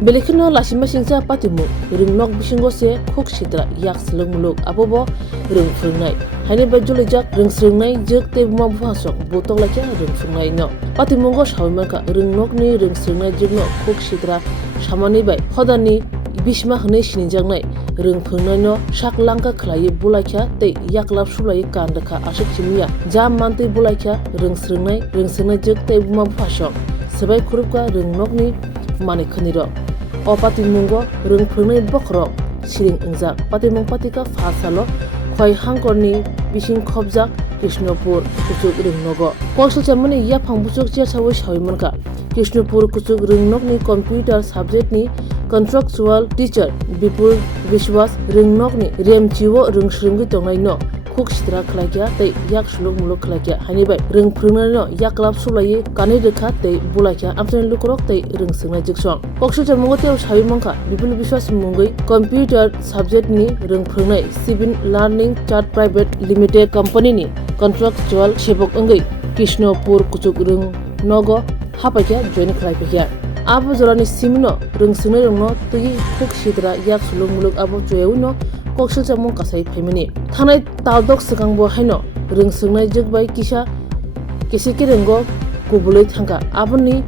Belikino lasima singsa patimu ringnok bisingo se khok sidra yak seleng muluk abobo ring phungnai haini bajul jak ring sringnai juk te buma bhasok botok lakya ring phungnai no patimungo shawmanka ringnok ni ring sringnai jukno khok sidra samani bai hodani bisma hne sinijangnai ring phungnai no shaklangka khlai bulakya te yaklap sulai kandakha ashik chimia jam mante bulakya ring sringnai juk te buma bhasok sebai khurupka ringnok ni mane khaniro o patimungo ring phungnai bokrok siring ingjak patimung patika phasalo khoi hangkorni bising khobjak Krishnapur kuchuk ringnogo kosul chamani ya phangbuchuk chia chawi shawimanka Krishnapur kuchuk ringnokni computer subject ni contractual teacher Bipul Vishwas ringnokni remchiwo ringsringi tongnai no khuk sidra khlakya tei yak suluk muluk khlakya hanibai ring phungnai no yaklap sulai kanai rekha tei bulakya amchani lukrok tei ring singnai jiksong kosul chamungo teu shawimanka Bipul Vishwas mungai computer subject ni ring phungnai Civil Learning Chart Private Limited company ni contractual sebok angai Krishnapur kuchuk ring nogo hapakya join khlaipakya abo jorani simno ring singnai rongno tei khuk sidra yak suluk muluk abo joyeuno koksul chamung kasai phaimani thanai taldok sikangbo haino ring singnai jukbai kisa kisiki rengo kubulai thangka aboni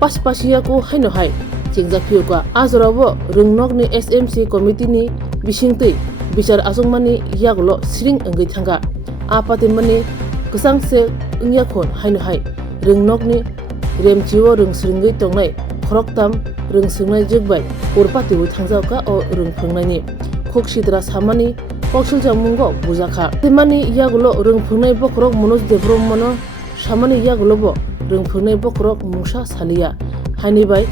paspasiya ko haino hai chingjakpioka ajorabo ringnokni SMC committee ni bisingtei bichar asongmani yagulo siring angai thangka apatimani kusangse ingyakhon haino hai ringnokni remchiwo ringsringai tongnai khoroktam ringsingnai jukbai urpatiwi thangjaka o ring phungnai khok sidra samani koksul jamungo bujaka timani yagulo ring phungnai bokrok Manoj Debrom mono samani yagulo bo ring phungnai bokrok musa salia hani bai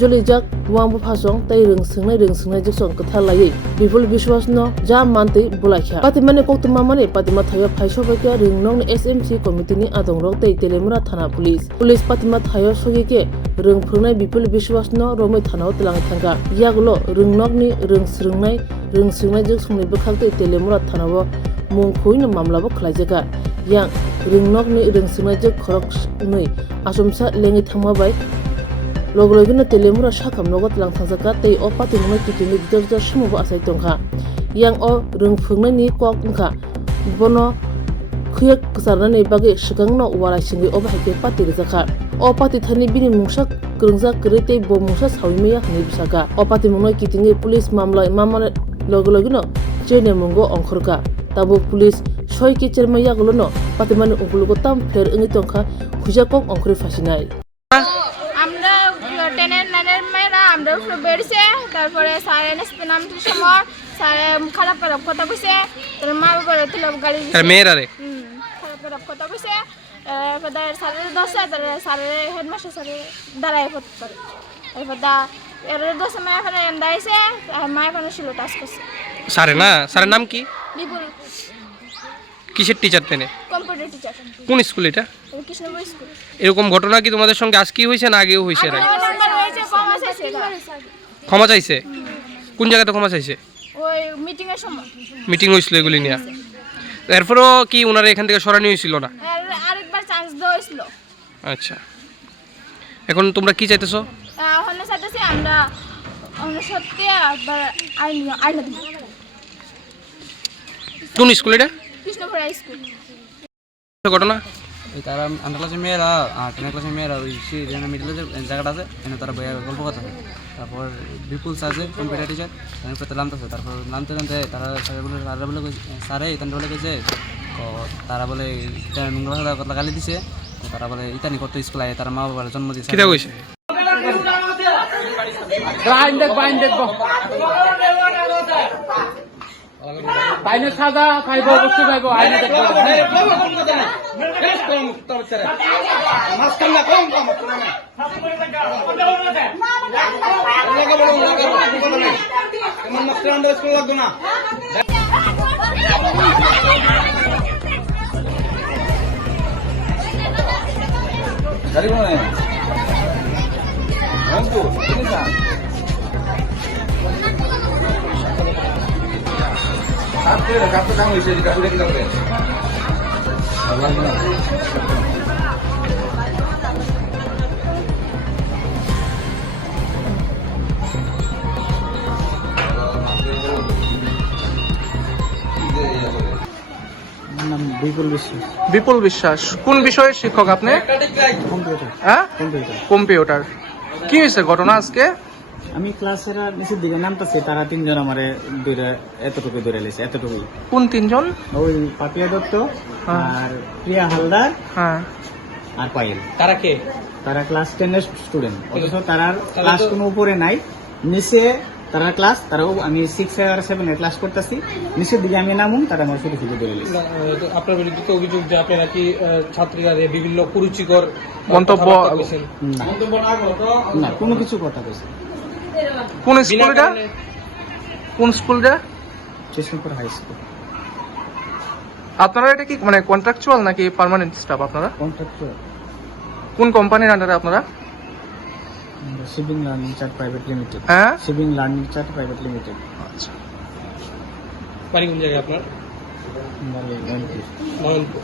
jolijak wangbu phasong tai ring singnai jiksong kathalai Bipul Vishwas no jam mante bulakya patimani koktuma mani patima thayo phaiso bakya ringnok ni SMC committee ni adongrok tei Telemura thana police patima thayo sogike ring phungnai Bipul Vishwas no romai thana tlang thangka yagulo ringnok ni ring singnai jiksongni bukhak tei Telemura thana bo mungkhoi no mamla bo khlaijaka yang ringnok ni ring singnai jik khorok nei asumsa lengi thangma bai logologino Telemura shakam nogot lang thangjaka tei o patimungo kitini dor sumubo asai tongkha yang o ring phungnai ni kok ungkha bono khuyek kusarnani bagi shikangno wara singi obahike pati rijaka o pati thani bini mungsa krungja krite bo mungsa sawimiya hni bisaka o patimungo kitini police mamane logologino chene mungo ongkhorka tabo police soi ke chermaya gulono patimani ungkulugo tam fer ungi tongkha hujakok ongkhri fasinai আমরা বেরিয়েছে তারপরে sir NSP নামটির সময় sir খারাপ খারাপ কথা কইছে তার মা বাবার তুলে গাড়ি দিছে মেয়েরা রে খারাপ খারাপ কথা কইছে এরপর স্যারের দোষে তার স্যারের হেডমাস্টার স্যারের দাঁড়ায় পড়তে পারে এরপর এর দোষে মা এখন এন্দাইছে মা এখন ছিল টাচ করছে স্যারের নাম কি বিপুল কিসের টিচার তেনে কম্পিউটার টিচার কোন স্কুল এটা কৃষ্ণপুর স্কুল এরকম ঘটনা কি তোমাদের সঙ্গে আজকেই হয়েছে না আগেও হয়েছে ক্ষমা চাইছে কোন জায়গাতে ক্ষমা চাইছে ওই মিটিং এর সময় মিটিং হয়েছিল এগুলি নিয়ে এরপরও কি ওনারা এখান থেকে সরানো হয়েছিল না আরেকবার চান্স দেওয়া হয়েছিল আচ্ছা এখন তোমরা কি চাইতেছো এখন চাইতেছি আমরা সত্যি একবার আইন দিব কোন স্কুল এটা কৃষ্ণপুর স্কুল ঘটনা তারা আন্ডার ক্লাসের মেয়েরা আর 10 ক্লাসের মেয়েরা ওই মিডল জায়গাটা আছে এখানে তারা বইয়া গল্প কথা হয় তারপর বিপুল স্যার কম্পিউটার টিচার তারপর নামতেছে তারপর নামতে তারা স্যার বলে স্যারে ইতান বলে গেছে তারা বলে নোংরা কথা গালি দিছে তারা বলে ইতানি কত স্কুল আয় তার মা বাবার জন্ম দিয়েছে কিটা কইছে বাইনে সাদা খাইব অবশ্যই খাইব আইনে দেখব Kartu kamu bisa dikasih kita boleh. বিপুল বিশ্বাস বিপুল বিশ্বাস। কোন বিষয়ের শিক্ষক আপনি? কম্পিউটার হ্যাঁ, কম্পিউটার কম্পিউটার। কি হয়েছে ঘটনা আজকে? আমি ক্লাসের নিচের দিকে নামতেছি, তারা তিনজন আমারে দূরে এতটুকু দূরে লেছে, এতটুকুই। কোন তিনজন? ওই পাপিয়া দত্ত হ্যাঁ। আর প্রিয়া হালদার হ্যাঁ, আর পায়েল। তারা কে? তারা ক্লাস 10 এর স্টুডেন্ট, অথচ তারা ক্লাস কোনো উপরে নাই, নিচে তারা ক্লাস, তারাও আমি 6 আর 7 এর ক্লাস করতেছি, নিচের দিকে আমি নামুন, তারা আমার ফিরে ফিরে দূরে লেছে। আপনার বিরুদ্ধে তো অভিযোগ যে আপনি নাকি ছাত্রীরা বিভিন্ন কুরুচিকর মন্তব্য। না, না কোনো কিছু কথা কইছে। কোন স্কুলটা? কোন স্কুলটা? Krishnapur high school. আপনারা এটা কি মানে কন্ট্রাকচুয়াল নাকি পার্মানেন্ট স্টাফ আপনারা? কন্ট্রাক্টর কোন কোম্পানির আন্ডারে আপনারা? Shipping learning chart private limited. হ্যাঁ, shipping learning chart private limited. আচ্ছা। বাড়ি কোন জায়গায় আপনার? মানে নয়নপুর।